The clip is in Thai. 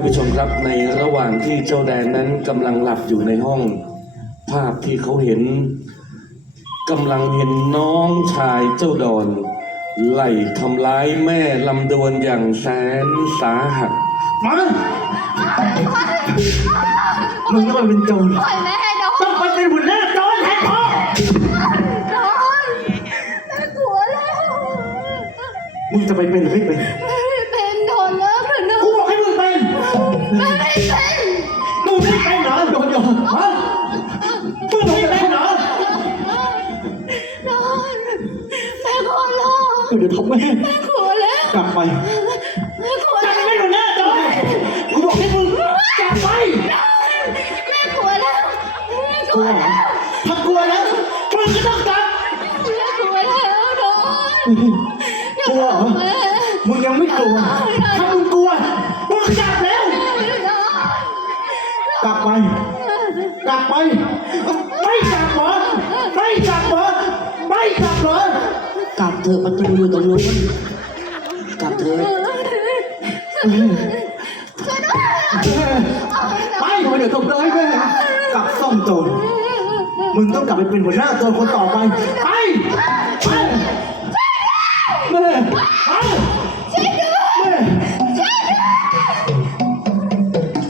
านผู้ชมครับในระหว่างที่เจ้าแดนนั้นกำลังหลับอยู่ในห้อง ภาพที่เขาเห็นกำลังเห็นน้องชายเจ้าดอนไล่ทำร้ายแม่ลำดวนอย่างแสนสาหัสมามึงต้องมาเป็นโจรปล่อยแม่ให้น้องต้องไปเป็นหัวหน้าโจรแทนพ่อน้องแม่กลัวแล้วมึงจะไปเป็นหรือไม่เป็นไม่เป็น ม่ไม่เป็นมึงไม่เป็นเหรอโดนโยนฮะมึงไม่เป็นเหรอน้องแม่ขอร้องเดี๋ยวทำแม่แม่กลัวแล้วกลับไปแม่กลัวจะแล้วไปเป็นหัวหน้าโจรกูบอกให้มึงกลับไปแม่กลัวแล้วแม่กกลัลัววเหรแล้อวถ้ากลัวแล้วมึงก็ต้องกลับแม่กลัวแล้วน้องกลัวเหรอแม่มึงยังไม่กลัวถ้ามึง กลับไป ไม่กลับเหรอไม่กลับเหรอไม่กลับเหรอกลับเธอะประตูอยู่ตรงนู้นกลับเธอะไปไปเดี๋ยวตกเลยแม่กลับซ่องโจรมึงต้องกลับไปเป็นหัวหน้าตัวคนต่อไป ไปไปแม่ไป